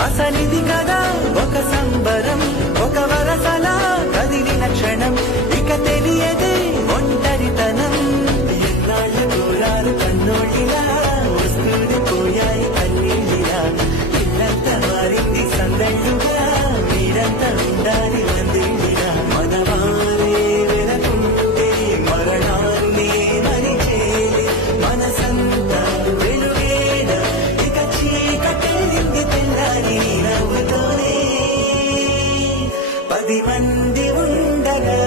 అసలిది కదా ఒక సంబరం ఒక వరసల కదిలిన క్షణం. ఇక తెలియదే ఒంటరితనం. ఎన్నాళ్ళ దూరాలు కన్నోళ్ళిలా వస్తుంది పోయాయి కన్నీళ్ళిలా. ఇల్లంతా మారింది సందళ్ళుగా మీరంతా నాతోనే పది మంది ఉండగా